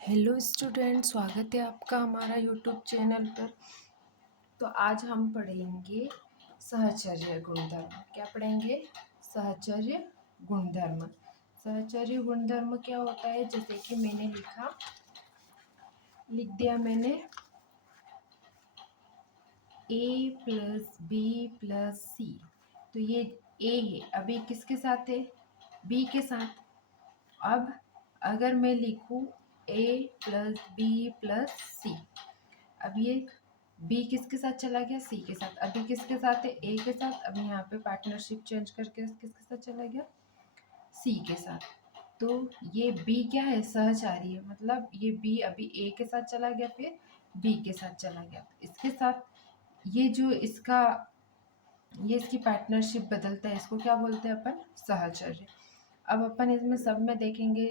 Hello student, स्वागत है आपका हमारा यूट्यूब चैनल पर। तो आज हम पढ़ेंगे सहचर्य गुणधर्म। क्या पढ़ेंगे? सहचर्य गुणधर्म। सहचर्य गुणधर्म क्या होता है? जैसे कि मैंने लिख दिया मैंने a प्लस बी प्लस सी। तो ये a है, अभी किसके साथ है? b के साथ। अब अगर मैं लिखूं a प्लस बी प्लस सी, अब ये बी किसके साथ चला गया? सी के साथ। अभी किसके साथ है? ए के साथ। अब यहाँ पे पार्टनरशिप चेंज करके किसके साथ चला गया? सी के साथ। तो ये बी क्या है? सहचारी है, मतलब ये बी अभी ए के साथ चला गया, फिर बी के साथ चला गया। इसके साथ ये जो ये इसकी पार्टनरशिप बदलता है, इसको क्या बोलते हैं अपन? सहचर्य। अब अपन इसमें सब में देखेंगे,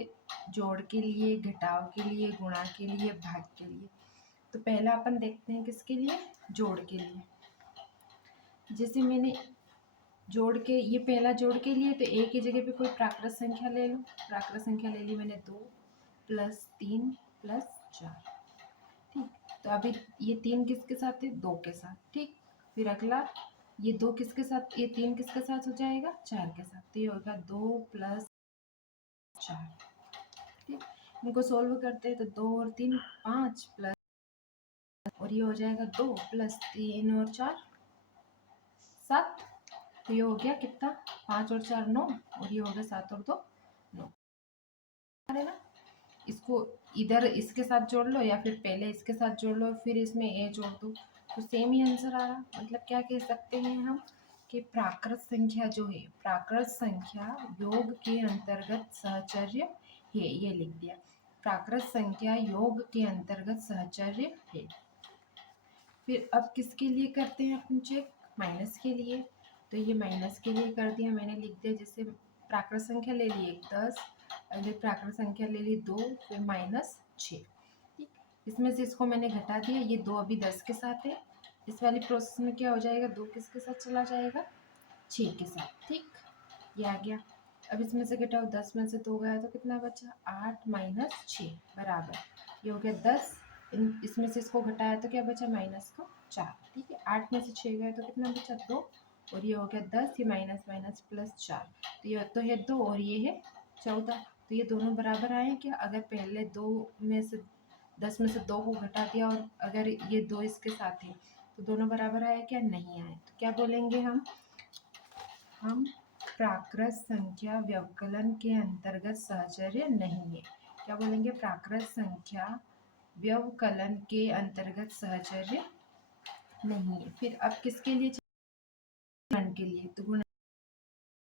जोड़ के लिए, घटाव के लिए, गुणा के लिए, भाग के लिए। तो पहला अपन देखते हैं किसके लिए? जोड़ के लिए। जैसे मैंने जोड़ के, ये पहला जोड़ के लिए, तो ए की जगह पे कोई प्राकृत संख्या ले लो। प्राकृत संख्या ले ली मैंने 2 प्लस 3 प्लस 4। ठीक, तो अभी ये 3 किसके साथ है? 2 के साथ। ठीक, फिर अगला ये 2 किसके साथ? ये 3 किसके साथ हो जाएगा? 4 के साथ। तो ये होगा 2 प्लस 4। ठीक, इनको सोल्व करते हैं तो 2 और 3 5 प्लस, और ये हो जाएगा 2 प्लस 3 और 4 7। तो ये हो गया कितना? 5 और 4 9, और ये हो गया 7 और 2 9। है ना? इसको इधर इसके साथ जोड़ लो, या फिर पहले इसके साथ जोड़ लो, फिर इसमें ए जोड़ दो, तो सेम ही आंसर आ रहा। मतलब क्या कह सकते हैं हम कि प्राकृत संख्या जो है, प्राकृत संख्या योग के अंतर्गत सहचर्य है। ये लिख दिया, प्राकृत संख्या योग के अंतर्गत सहचर्य है। फिर अब किसके लिए करते हैं अपन चेक? माइनस के लिए। तो ये माइनस के लिए कर दिया मैंने, लिख दिया। जैसे प्राकृत संख्या ले ली 1 10, अगले प्राकृत संख्या ले ली 2, फिर माइनस 6। ठीक, इसमें से इसको मैंने घटा दिया, ये 2 अभी 10 के साथ है। इस वाली प्रोसेस में क्या हो जाएगा? 2 किसके साथ चला जाएगा? 6 के साथ। ठीक, ये आ गया। अब इसमें से घटाओ, 10 में से 2 गया तो कितना बचा? 8 माइनस 6 बराबर, ये हो गया 10। इसमें से इसको घटाया तो क्या बचा? माइनस का 4। ठीक है, 8 में से 6 गए तो कितना बचा? 2, और ये हो गया 10। ये माइनस माइनस प्लस 4, तो ये तो है 2 और ये है 14। तो ये दोनों बराबर आए क्या? अगर पहले 2 में से 10 में से 2 को घटा दिया, और अगर ये 2 इसके साथ है, तो दोनों बराबर आए क्या? नहीं आए। तो क्या बोलेंगे हम प्राकृत संख्या व्यवकलन के अंतर्गत सहचर्य नहीं है। क्या बोलेंगे? प्राकृत संख्या व्यवकलन के अंतर्गत सहचर्य नहीं है। फिर अब किसके लिए? गुणन के लिए। तो गुणन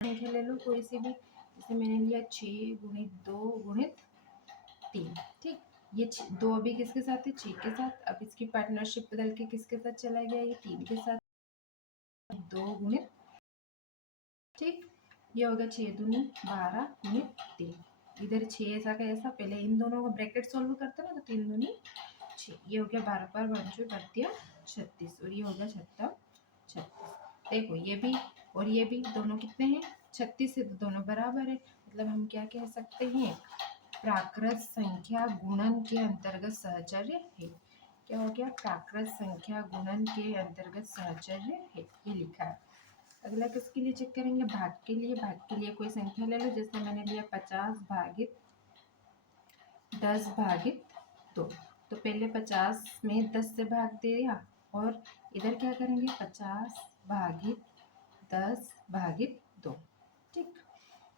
संख्या ले लो कोई सी भी, जैसे मैंने लिया 6 गुणित 2 गुणित 3। ठीक, ये 2 अभी किसके साथ है? 6 के साथ। अब इसकी पार्टनरशिप बदल के किसके साथ चला गया? ये 3 के साथ। 2 गुणित, ठीक, ये होगा 6 दूनी 12 गुणित 3। इधर 6 ऐसा का ऐसा, पहले इन दोनों को ब्रैकेट सोल्व करते ना, तो 3 दूनी 6, ये हो गया 12 पर 1 कर दिया 36, और ये हो गया 36। देखो ये भी और ये भी दोनों कितने हैं? 36 है, तो दोनों बराबर है। मतलब हम क्या कह सकते हैं? प्राकृत संख्या गुणन के अंतर्गत सहचर्य है। क्या हो गया? प्राकृत संख्या गुणन के अंतर्गत सहचर्य है, ये लिखा है। अगला किसके लिए चेक करेंगे? भाग के लिए। भाग के लिए कोई संख्या ले लो, जैसे मैंने लिया 50 भागित 10 भागित 2। तो पहले 50 में 10 से भाग दिया, और इधर क्या करेंगे? 50 भागित 10 भागित 2। ठीक,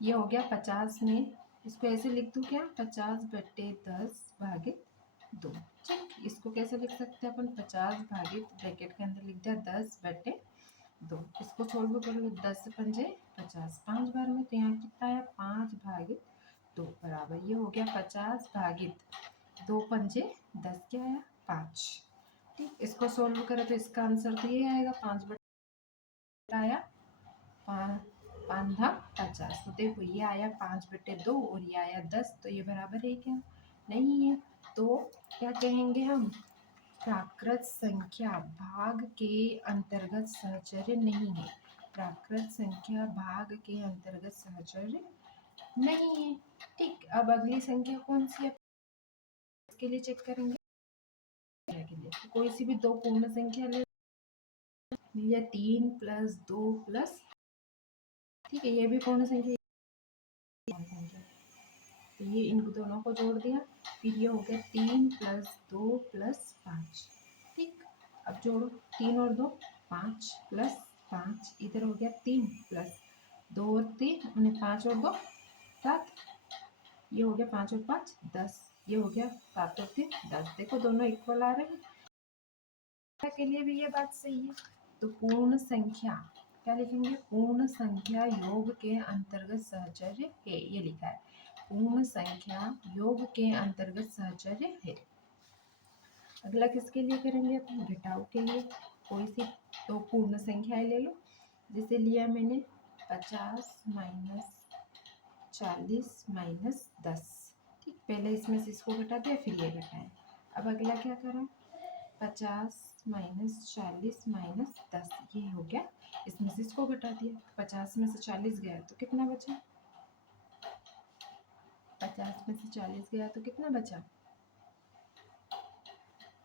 ये हो गया 50 में, इसको ऐसे लिख दूँ क्या? 50 बटे 10 भागित 2। ठीक, इसको कैसे लिख सकते हैं अपन? 50 भागित, ब्रैकेट के अंदर लिख दिया 10 बटे 2। इसको सोल्व कर लो, 10 से पंजे 50, 5 बार में, तो यहाँ कितना आया? 5 भागित 2 बराबर, ये हो गया 50 भागित 2 पंजे 10, क्या आया? 5। ठीक, इसको सोल्व करें तो इसका आंसर तो ये आएगा, 5 बटे आया 5 50। तो देखो ये आया 5 बटे 2, और ये आया 10, तो ये बराबर है क्या? नहीं है। तो क्या कहेंगे हम? प्राकृत संख्या भाग के अंतर्गत सहचर्य नहीं है। प्राकृत संख्या भाग के अंतर्गत सहचर्य नहीं है। ठीक, अब अगली संख्या कौन सी है? किसके लिए चेक करेंगे? के लिए तो कोई सी भी दो पूर्ण संख्या ले लिया, 3 + 2 +, ठीक है, ये भी पूर्ण संख्या। तो ये इन दोनों को जोड़ दिया, फिर ये हो गया 3 + 2 + 5। ठीक, अब जोड़ो 3 और 2 5 + 5, इधर हो गया 3 + 2 और 3 5 और 2 7, ये हो गया 5 और 5 10, ये हो गया 7 और 3 10। देखो दोनों इक्वल आ रहे हैं, के लिए भी ये बात सही है। तो पूर्ण संख्या क्या लिखेंगे? पूर्ण संख्या योग के अंतर्गत सहचर्य है, ये लिखा है। पूर्ण संख्या योग के अंतर्गत सहचर्य है। अगला किसके लिए करेंगे? अपन घटाव के लिए। कोई सी तो पूर्ण संख्याएं ले लो, जैसे लिया मैंने 50 - 40 - 10। ठीक, पहले इसमें से इसको घटा दिया, फिर ये घटाएं। अब अगला क्या करें? 50 - 40 - 10, ये हो गया। इसमें से इसको घटा दिया, 50 में से 40 गया तो कितना बचा? 50 में से 40 गया तो कितना बचा?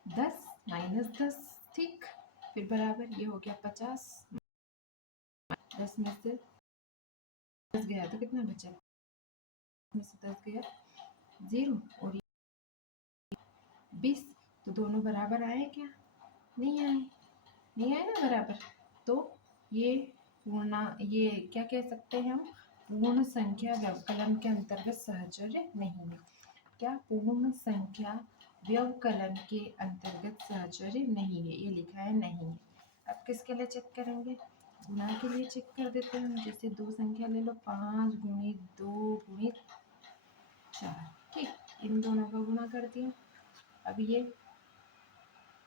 10 - 10। ठीक, फिर बराबर ये हो गया 50, 10 में से 10 गया तो कितना बचा? में से 10 गया 0 और 20। तो दोनों बराबर आए क्या? नहीं आए, नहीं आए ना बराबर। तो ये ये क्या कह सकते हैं हम? पूर्ण संख्या व्यवकलन के अंतर्गत सहचर्य नहीं है। क्या? पूर्ण संख्या व्यवकलन के अंतर्गत सहचर्य नहीं है, ये लिखा है नहीं है। अब किसके लिए चेक करेंगे? गुणा के लिए चेक कर देते हैं। जैसे दो संख्या ले लो, 5 × 2 × 4। ठीक, इन दोनों का गुणा कर दिया। अब ये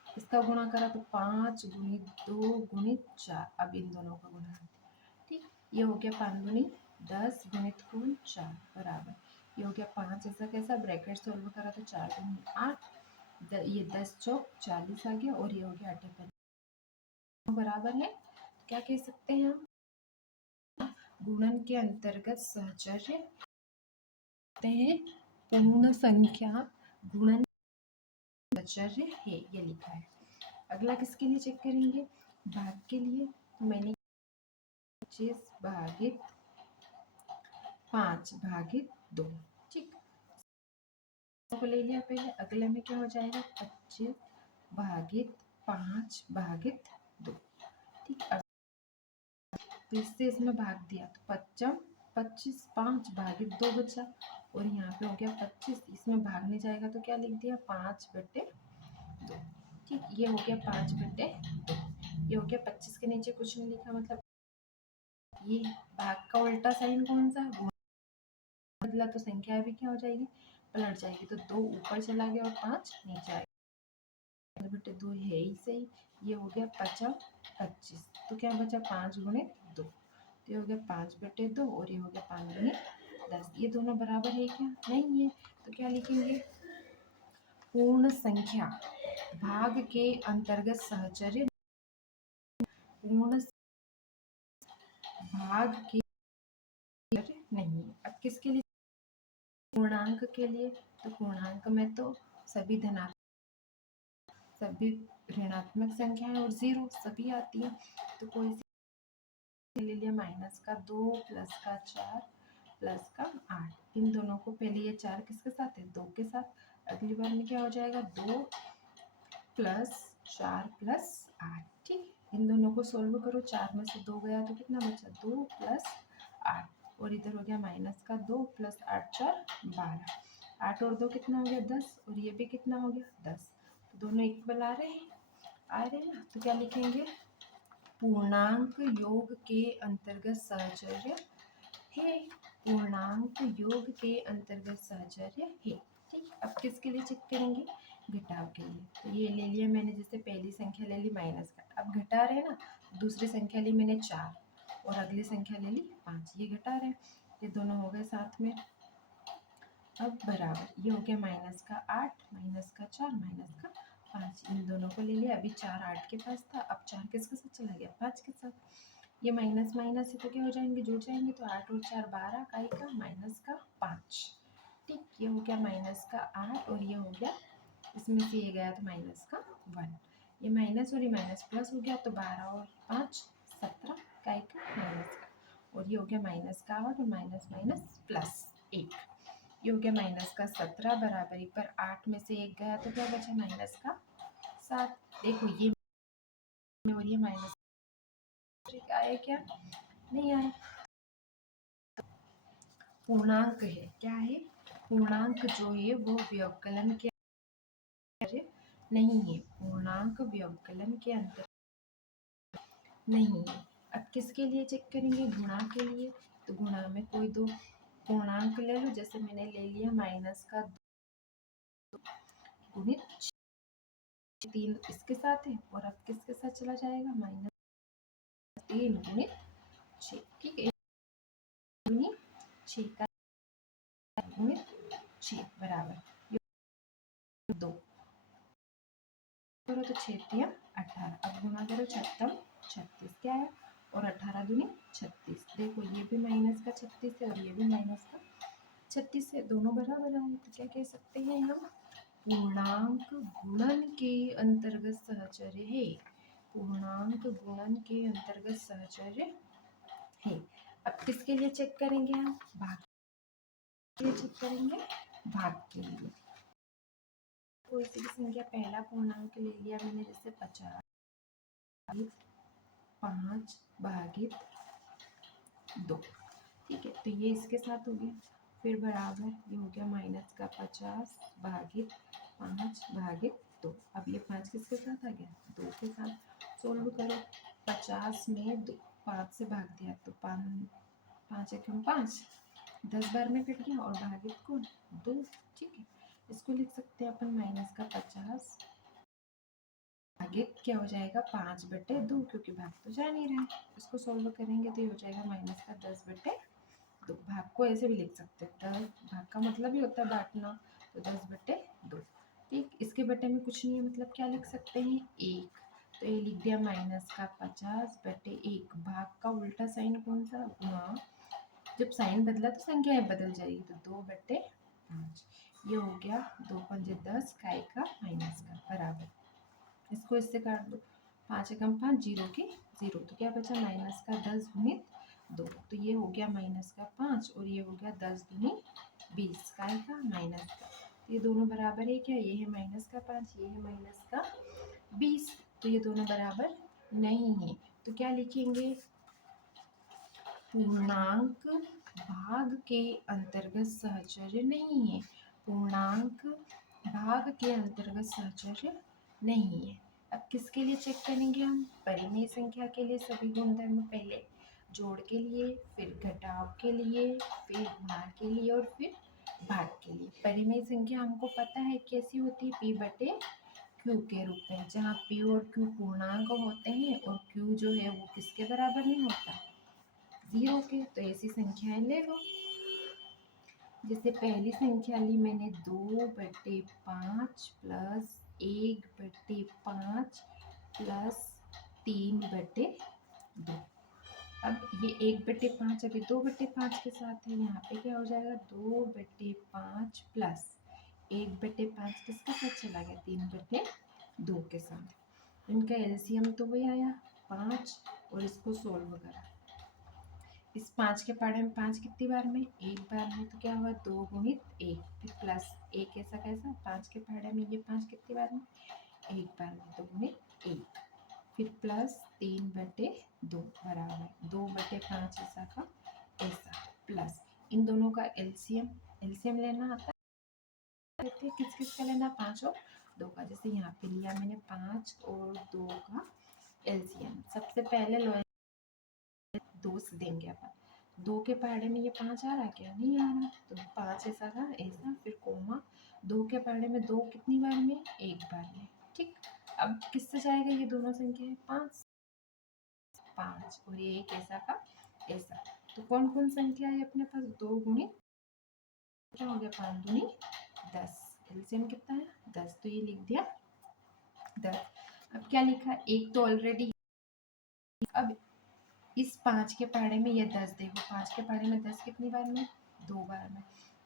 इसका गुणा करा तो 5 × 2 × 4। अब इन दोनों का गुणा कर दिया। ठीक, ये हो गया 5 × 10 × कुल 4 बराबर, ये हो गया 5। ऐसा कैसा? ब्रैकेट सोल्व करा तो 4 × 8, ये 10 चौक 40 आ गया, और ये हो गया 8 बराबर है। क्या कह सकते हैं हम? गुणन के अंतर्गत सहचर्य हैं। पूर्ण संख्या गुणन सहचर्य है, ये लिखा है। अगला किसके लिए चेक करेंगे? भाग के लिए। तो मैंने 25/5 भागित 2। ठीक, को ले लिया पहले। अगले में क्या हो जाएगा? 25/5 भागित 2। ठीक, अब फिर से इसमें भाग दिया तो 25 5 भागित 2 बचा, और यहाँ पे हो गया 25। इसमें भागने जाएगा तो क्या लिख दिया? 5/2। ठीक, ये हो गया 5/2। ये हो गया 25 के नीचे कुछ नहीं लिखा, मतलब ये भाग का उल्टा साइन कौन सा? बदला तो संख्या भी क्या हो जाएगी? पलट जाएगी। तो 2 ऊपर चला गया और 5 नीचे आएगा। 5/2 है ही सही। ये हो गया 25। तो क्या बचा? 5 × 2। तो ये हो गया 5/2, और ये हो गया 5 × 10। ये दोनों बराबर है क्या? नहीं है। तो क्या लिखेंगे? पूर्ण संख्या भाग के अंतर्गत सहचर्य। पूर्ण भाग के नहीं है। अब किसके लिए? पूर्णांक के लिए। तो पूर्णांक में तो सभी धनात्मक, सभी ऋणात्मक संख्याएं और 0 सभी आती है। तो कोई सी ले लिया -2 +4 +8। इन दोनों को पहले, ये 4 किसके साथ है? 2 के साथ। अगली बार में क्या हो जाएगा? 2 + 4 + 8। ठीक, इन दोनों को सोल्व करो। 4 में से 2 गया तो कितना बचा? 2 + 8, और इधर हो गया -2 + 8 × 4 12। 8 और 2 कितना हो गया? 10, और ये भी कितना हो गया? 10। तो दोनों इक्वल आ रहे हैं, ना? तो क्या लिखेंगे? पूर्णांक योग के अंतर्गत सहचर्य है। पूर्णांक योग के अंतर्गत सहचर्य है। ठीक, अब किसके लिए चेक करेंगे? घटाव के लिए। तो ये ले लिया मैंने, जैसे पहली संख्या ले ली माइनस का, अब घटा रहे हैं ना। दूसरी संख्या ली मैंने 4, और अगली संख्या ले ली 5, ये घटा रहे हैं। ये दोनों हो गए साथ में। अब बराबर, ये हो गया -8 -4 -5। इन दोनों को ले लिया। अभी 4 8 के पास था, अब 4 किसके साथ चला गया? 5 के साथ। ये माइनस माइनस है तो क्या हो जाएंगे? जुड़ जाएंगे। तो 8 और 4 12 का -5। ठीक, ये हो गया -8, और ये हो गया इसमें से ये गया तो माइनस का 1, ये माइनस और ये माइनस प्लस हो गया, तो 12 और 5 17 का एक माइनस का, और ये हो गया माइनस का 8 और माइनस माइनस प्लस 1, ये हो गया माइनस का 17 बराबरी पर 8 में से 1 गया तो क्या बचा माइनस का 7। देखो ये और ये माइनस आया क्या, नहीं आया। पूर्णांक है, क्या है, पूर्णांक जो है वो व्यवकलन के नहीं है, पूर्णांक व्यवकलन के अंतर नहीं है। अब किसके लिए चेक करेंगे, गुणा के लिए, तो गुणा में कोई दो पूर्णांक ले लो, जैसे मैंने ले लिया माइनस का 2 गुणित 3 इसके साथ है, और अब किसके साथ चला जाएगा -3 गुणित 6, ठीक है, गुणित 6 का गुणित 6 बराबर 2 करो तो 6 18, अब गुणा करो 36 क्या है, और 18 दूनी 36, देखो ये भी माइनस का 36 है और ये भी माइनस का 36 है, दोनों बराबर आए, तो क्या कह सकते हैं हम, पूर्णांक गुणन के अंतर्गत सहचर्य है, पूर्णांक गुणन के अंतर्गत सहचर्य है। अब किसके लिए चेक करेंगे हम, भाग के लिए चेक करेंगे, भाग के लिए कोई सी भी संख्या पहला पूर्णांक ले लिया मैंने, जैसे 50 5 भागित 2, ठीक है, तो ये इसके साथ हो गया, फिर बराबर ये हो गया माइनस का 50 भागित 5 भागित 2, अब ये 5 किसके साथ आ गया, 2 के साथ, सोल्व करो, 50 में 2 5 से भाग दिया तो 5 एकम 5, 10 बार में कट गया, और भागित को 2, ठीक है, इसको लिख सकते हैं अपन माइनस का 50 भागित क्या हो जाएगा 5/2, क्योंकि भाग तो जा नहीं रहा है, इसको सोल्व करेंगे तो ये हो जाएगा माइनस का 10/2, भाग को ऐसे भी लिख सकते हैं, 10 भाग का मतलब ही होता है बांटना, तो 10/2, ठीक, इसके बटे में कुछ नहीं है, मतलब क्या लिख सकते हैं 1, तो ये लिख दिया माइनस का 50/1, भाग का उल्टा साइन कौन सा, गुणा, जब साइन बदला तो संख्याएं बदल जाएगी, तो 2/5, ये हो गया 2 पंजे 10 का माइनस का बराबर, इसको इससे काट दो, 5 एकम 5 जीरो की जीरो, तो क्या बचा माइनस का 10 गुणित 2, तो ये हो गया माइनस का 5 और ये हो गया 10 दूनी 20 का माइनस का, तो ये दोनों बराबर है क्या, ये है माइनस का 5, ये है माइनस का 20, तो ये दोनों बराबर नहीं है, तो क्या लिखेंगे, पूर्णांक भाग के अंतर्गत सहचर्य नहीं है, पूर्णांक भाग के अंतर्गत सहचर्य नहीं है। अब किसके लिए चेक करेंगे हम, परिमेय संख्या के लिए सभी गुणधर्म, पहले जोड़ के लिए, फिर घटाव के लिए, फिर गुणा के लिए और फिर भाग के लिए। परिमेय संख्या हमको पता है कैसी होती है, p/q के रूप में, जहाँ p और q पूर्णांक होते हैं और q जो है वो किसके बराबर नहीं होता, 0 के, तो ऐसी संख्याएं ले लो, जैसे पहली संख्या ली मैंने 2/5 प्लस 1/5 प्लस 3/2, अब ये 1/5 अभी 2/5 के साथ है, यहाँ पे क्या हो जाएगा 2/5 प्लस 1/5 किसके साथ चला गया 3/2 के साथ, इनका एलसीएम तो वही आया 5, और इसको सोल्व करा, इस 5 के पहाड़े में 5 कितनी बार में, एक बार में, तो क्या हुआ 2 गुणित 1, फिर प्लस 1 ऐसा कैसा 5 के पहाड़े में ये 5 कितनी बार में, एक बार में, 2 गुणित 1, फिर प्लस 3/2 बराबर 2/5 ऐसा का ऐसा, प्लस इन दोनों का एलसीएम लेना आता है, किस किस का लेना, 5 और 2 का, जैसे यहाँ पे लिया मैंने 5 और 2 का एलसीएम, सबसे पहले लो 2 से देंगे अपन, 2 के पहाड़े में ये 5 आ रहा क्या, नहीं आ रहा, तो 5 ऐसा का ऐसा, फिर कोमा 2 के पहाड़े में 2 कितनी बार में, एक बार में, ठीक, अब किससे जाएगा ये दोनों संख्या है 5 और ये एक ऐसा का ऐसा, तो कौन कौन संख्या है अपने पास, 2 गुणित क्या हो गया 5 दूनी 10, एलसीएम कितना है 10, तो ये लिख दिया 10, अब क्या लिखा, एक तो ऑलरेडी, अब इस 5 के पहाड़े में ये 10, देखो 5 के पहाड़े में 10 कितनी बार में, 2 बार में,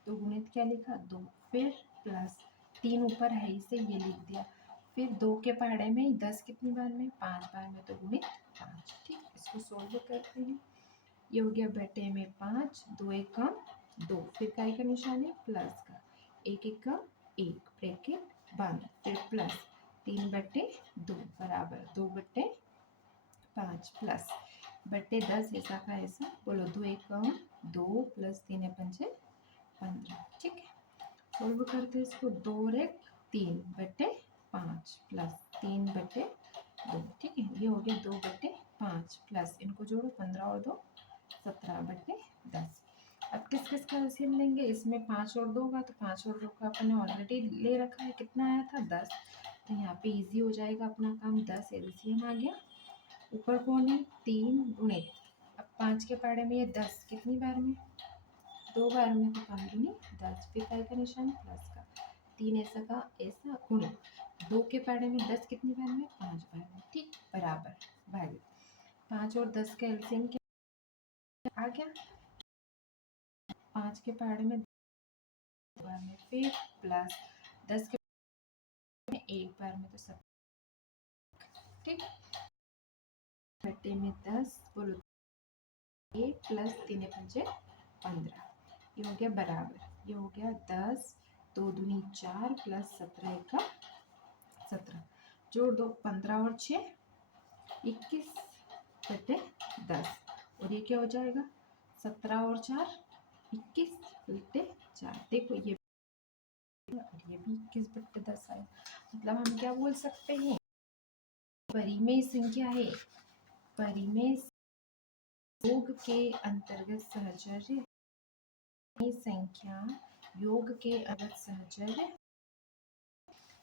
तो गुणित क्या लिखा 2, फिर प्लस 3 ऊपर है इसे ये लिख दिया। फिर 2 के पहाड़े में 10 कितनी बार में, 5 बार में, तो गुणित 5। ठीक, इसको सोल्व करते हैं। ये हो गया बटे में 5, 2 एक कम 2, फिर काय का निशान है प्लस का, 1 एक कम 1, ब्रैकेट बंद, फिर प्लस 3 बटे 2 बराबर 2 बटे 5 प्लस बटे 10 ऐसा का ऐसा, बोलो 2 एक कम 2 प्लस 3 है 5 15। ठीक है, सोल्व करते हैं इसको, 2 और 1 3 बटे 5 प्लस 3 बटे 2। ठीक है, ये हो गया 2 बटे 5 प्लस इनको जोड़ो 15 और 2 17 बटे 10। अब किस किस का एलसीएम लेंगे, इसमें 5 और 2 का, तो 5 और 2 का अपने ऑलरेडी ले रखा है, कितना आया था 10, तो यहाँ पे इजी हो जाएगा अपना काम, 10 एलसीएम आ गया। ऊपर कौन है 3 गुणित, अब 5 के पहाड़े में ये 10 कितनी बार में, 2 बार में, तो 5 दूनी 10, फिर काय का निशान प्लस का, 3 ऐसा का ऐसा गुणित 2 के पहाड़े में 10 कितनी बार में, 5 बार में। ठीक, बराबर भागे 5 और 10 का एलसीएम क्या आ गया, 5 के पहाड़े में 2 बार में, फिर प्लस 10 के में 1 बार में, तो 7। ठीक, बटे में 10, बोलो ए प्लस 3 5 15, ये हो गया बराबर, ये हो गया 10 2 दूनी 4 प्लस 17 एक का 17, जोड़ दो 15 और 6 21 बटे 10, और ये क्या हो जाएगा 17 और 4 21 बटे 4। देखो ये भी 21 बटे 10 आया, मतलब हम क्या बोल सकते हैं, परिमेय संख्या है, परिमेय योग के अंतर्गत सहचर्य, संख्या योग के अंतर्गत सहचर्य।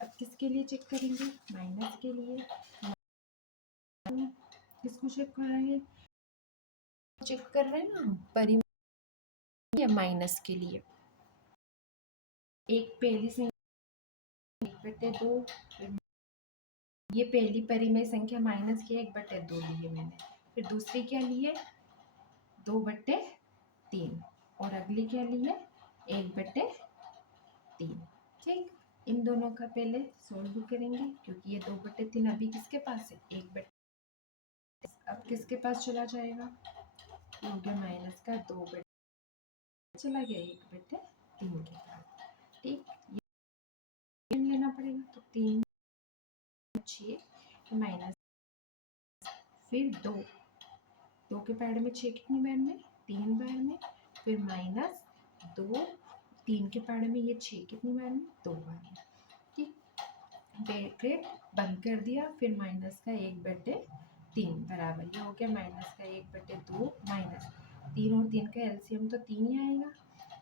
अब किसके लिए चेक करेंगे, माइनस के लिए, किसको चेक कर रहे हैं, चेक कर रहे हैं ना परिमेय या माइनस के लिए। एक पहली संख्या 1 बटे 2, ये पहली परिमेय संख्या माइनस की 1 बटे 2 ली है मैंने, फिर दूसरी क्या ली है 2 बटे 3, और अगली क्या ली है 1 बटे 3। ठीक, इन दोनों का पहले सोल्व करेंगे, क्योंकि ये 2 बटे 3 अभी किसके पास है 1 बटे, अब किसके पास चला जाएगा, हो गया माइनस का 2 बटे चला गया 1 बटे 3 के पास। ठीक, ये लेना पड़ेगा, तो 3 6 माइनस, फिर 2 के पहाड़े में 6 कितनी बार में 3 बार में, फिर माइनस 2 3 के पहाड़े में ये 6 कितनी बार में 2 बार में। ठीक, ब्रैकेट बंद कर दिया, फिर माइनस का 1 बटे 3 बराबर, ये हो गया माइनस का 1 बटे 2 माइनस 3 और 3 का एलसीएम तो 3 ही आएगा,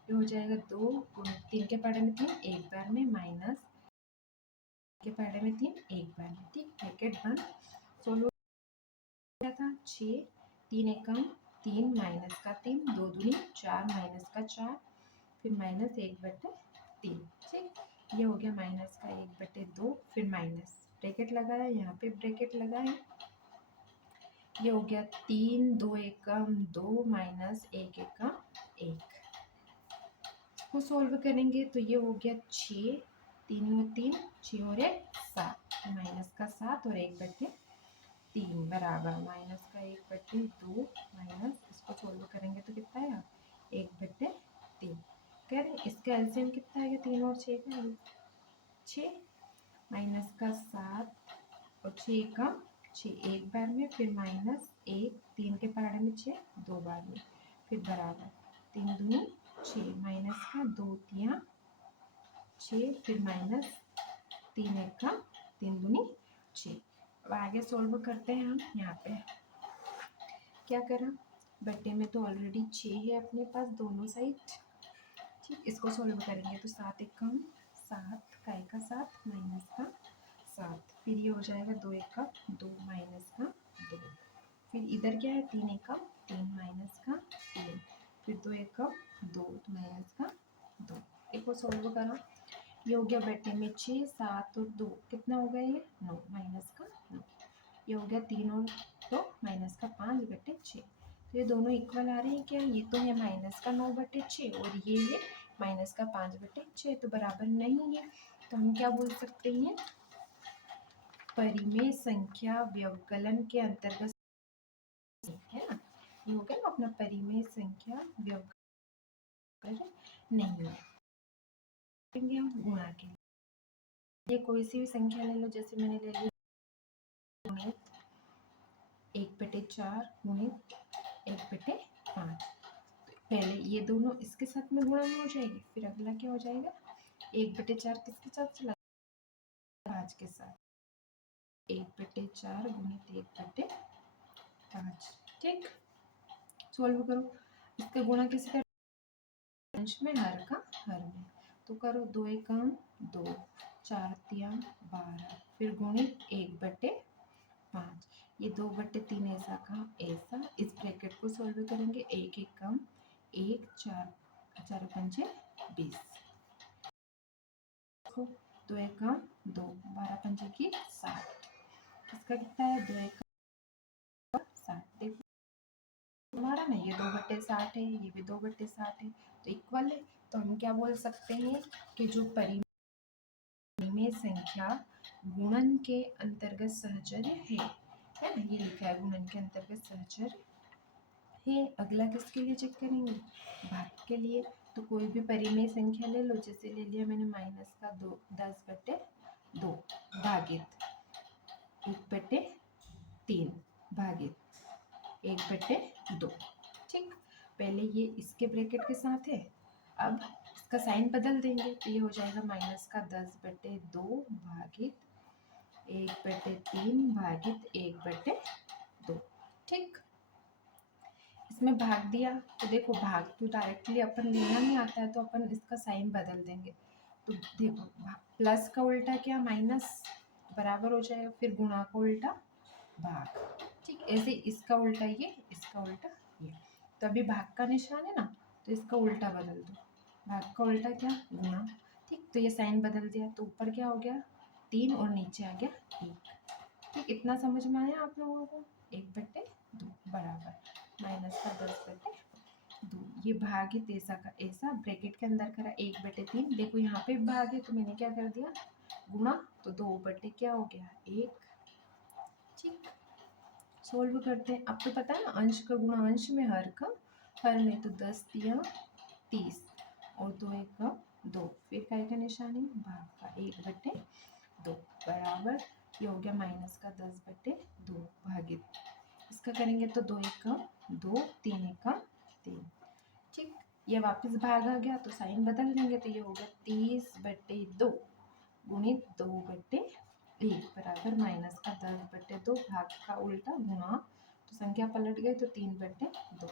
ये हो जाएगा 2 गुणित 3 के पहाड़े में 3 1 बार में, माइनस के पहाड़े में 3 1 बार में। ठीक, ब्रैकेट बंद, सोल्व था 6 3 एकम 3 माइनस का 3 2 दूनी 4 माइनस का 4, फिर माइनस 1 बटे 3। ठीक, ये हो गया माइनस का 1 बटे 2, फिर माइनस ब्रैकेट लगाया, यहाँ पे ब्रैकेट लगाया, ये हो गया 3 2 एकम 2 माइनस 1 एकम 1 को सोल्व करेंगे, तो ये हो गया 6 3 और 3 6 और 1 7, माइनस का 7 और 1 बटे 3 बराबर माइनस का 1 बटे 2 माइनस, इसको सोल्व करेंगे तो कितना आएगा 1 बटे 3। कह रहे इसका एलसीएम कितना आएगा 3 और 6 का 6, माइनस का 7 और 6 का 6 1 बार में, फिर माइनस 1 3 के पहाड़े में 6 2 बार में, फिर बराबर 3 दूनी 6 माइनस का 2 3 6, फिर माइनस 3 1 का 3 दूनी 6। अब आगे सोल्व करते हैं हम, यहाँ पे क्या करा, बटे में तो ऑलरेडी 6 है अपने पास दोनों साइड। ठीक, इसको सोल्व करेंगे तो 7 एक कम 7 का 1 का 7 माइनस का 7, फिर ये हो जाएगा 2 1 का 2 माइनस का 2, फिर इधर क्या है 3 1 का 3 माइनस का 3, फिर 2 1 का 2 माइनस का 2। एक को सोल्व करा, ये हो गया बटे में 6 7 और 2 कितना हो गया ये 9 माइनस का 9, ये हो गया 3 और 2 माइनस का 5 बटे 6। तो ये दोनों इक्वल आ रहे हैं क्या, ये तो है माइनस का 9 बटे 6 और ये है माइनस का 5 बटे 6, तो बराबर नहीं है, तो हम क्या बोल सकते हैं, परिमेय संख्या व्यवकलन के अंतर्गत है ना, ये हो गया ना अपना परिमेय संख्या व्यवकलन नहीं है। हम गुणा के लिए कोई सी भी संख्या ले लो, जैसे मैंने ले ली गुणित 1/4 गुणित 1/5। पहले ये दोनों इसके साथ में गुणा में हो जाएगी, फिर अगला क्या हो जाएगा, 1/4 किसके साथ चला, 5 के साथ, 1/4 गुणित 1/5। ठीक, सोल्व करो। इसका गुणा किसे कर, अंश में हर का हर में, तो करो 2 एकम 2, 4 तिया 12, फिर गुणित 1/5। ये 2/3 ऐसा का ऐसा, इस ब्रैकेट को सोल्व करेंगे, 1 एकम 1, 4 4 पंचे 20, 2 एकम 2, 12 पंचे की 60, इसका कितना है 2 एकम 60। देखो हमारा ना ये 2/60 है, ये भी 2/60 है, तो इक्वल है। तो हम क्या बोल सकते हैं कि जो परिमेय संख्या गुणन के अंतर्गत सहचर्य है ना, ये लिखा है गुणन के अंतर्गत सहचर्य है। अगला किसके लिए चेक करेंगे, भाग के लिए। तो कोई भी परिमेय संख्या ले लो, जैसे ले लिया मैंने -10/2 भागित 1/3 भागित 1/2। ठीक, पहले ये इसके ब्रैकेट के साथ है, अब इसका साइन बदल देंगे, तो ये हो जाएगा -10/2 भागित 1/3 भागित 1/2। ठीक, इसमें भाग दिया, तो देखो भाग तो डायरेक्टली अपन लेना नहीं आता है, तो अपन इसका साइन बदल देंगे। तो देखो प्लस का उल्टा क्या, माइनस, बराबर हो जाएगा, फिर गुणा का उल्टा भाग। ठीक, ऐसे इसका उल्टा ये, इसका उल्टा ये। तो अभी भाग का निशान है ना, तो इसका उल्टा बदल दो, भाग का उल्टा क्या, गुणा। ठीक, तो ये साइन बदल दिया, तो ऊपर क्या हो गया 3 और नीचे आ गया 1। ठीक, इतना समझ में आया आप लोगों को, 1/2 बराबर -10/2। ये भागित ऐसा का ऐसा, ब्रैकेट के अंदर करा 1/3। देखो यहाँ पे भाग है, तो मैंने क्या कर दिया गुणा, तो 2 क्या हो गया 1। ठीक, सोल्व करते हैं। आपको पता है ना, अंश का गुणा अंश में, हर का हर में, तो 10 तिया 30 और 2 एकम 2, फिर काय का निशान है भाग का 1/2 बराबर, ये हो गया -10/2 भागित, इसका करेंगे तो 2 एकम 2, 3 एकम 3। ठीक, ये वापस भाग आ गया, तो साइन बदल देंगे, तो ये हो गया 30/2 गुणित 2/1 बराबर -10/2, भाग का उल्टा गुणा, तो संख्या पलट गई, तो 3/2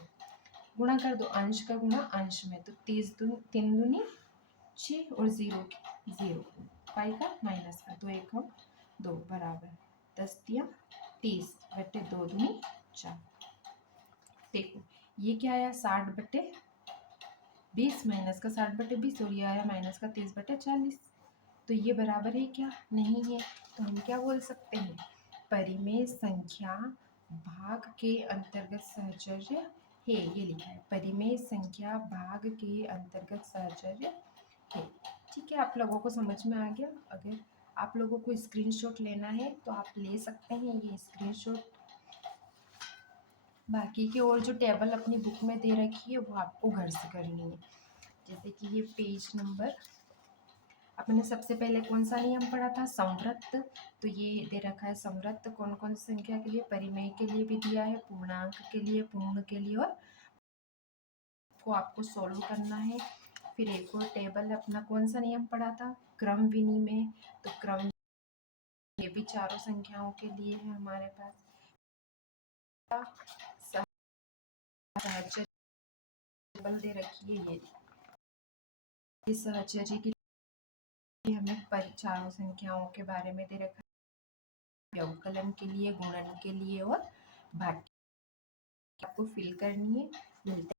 गुणा कर दो, अंश का गुणा अंश में, तो 3 दूनी 6 और 0 पाई का माइनस का 2 एकम 2 बराबर 10 तिया 30/2 दूनी 4। देखो ये क्या आया 60/20 माइनस का 60/20, और ये आया माइनस का 30/40। तो ये बराबर है क्या, नहीं है। तो हम क्या बोल सकते हैं, परिमेय संख्या भाग के अंतर्गत सहचर्य है, ये लिखा है, परिमेय संख्या भाग के अंतर्गत सहचर्य है। ठीक है, आप लोगों को समझ में आ गया। अगर आप लोगों को स्क्रीनशॉट लेना है तो आप ले सकते हैं ये स्क्रीनशॉट। बाकी के और जो टेबल अपनी बुक में दे रखी है वो आपको घर से करनी है। जैसे कि ये पेज नंबर, अपने सबसे पहले कौन सा नियम पढ़ा था, संवृत्त। तो ये दे रखा है संवृत्त कौन कौन सी संख्या के लिए, परिमेय के लिए भी दिया है, पूर्णांक के लिए, पूर्ण के लिए, और को आपको सॉल्व करना है। फिर एक और टेबल अपना कौन सा नियम पढ़ा था, क्रम विनिमय। तो क्रम, ये भी चारों संख्याओं के लिए है हमारे पास। सहचर्य टेबल दे रखी है, ये सहचर्य के लिए हमें चारों संख्याओं के बारे में दे रखा है, व्यवकलन के लिए, गुणन के लिए और भाग आपको फिल करनी है। मिलते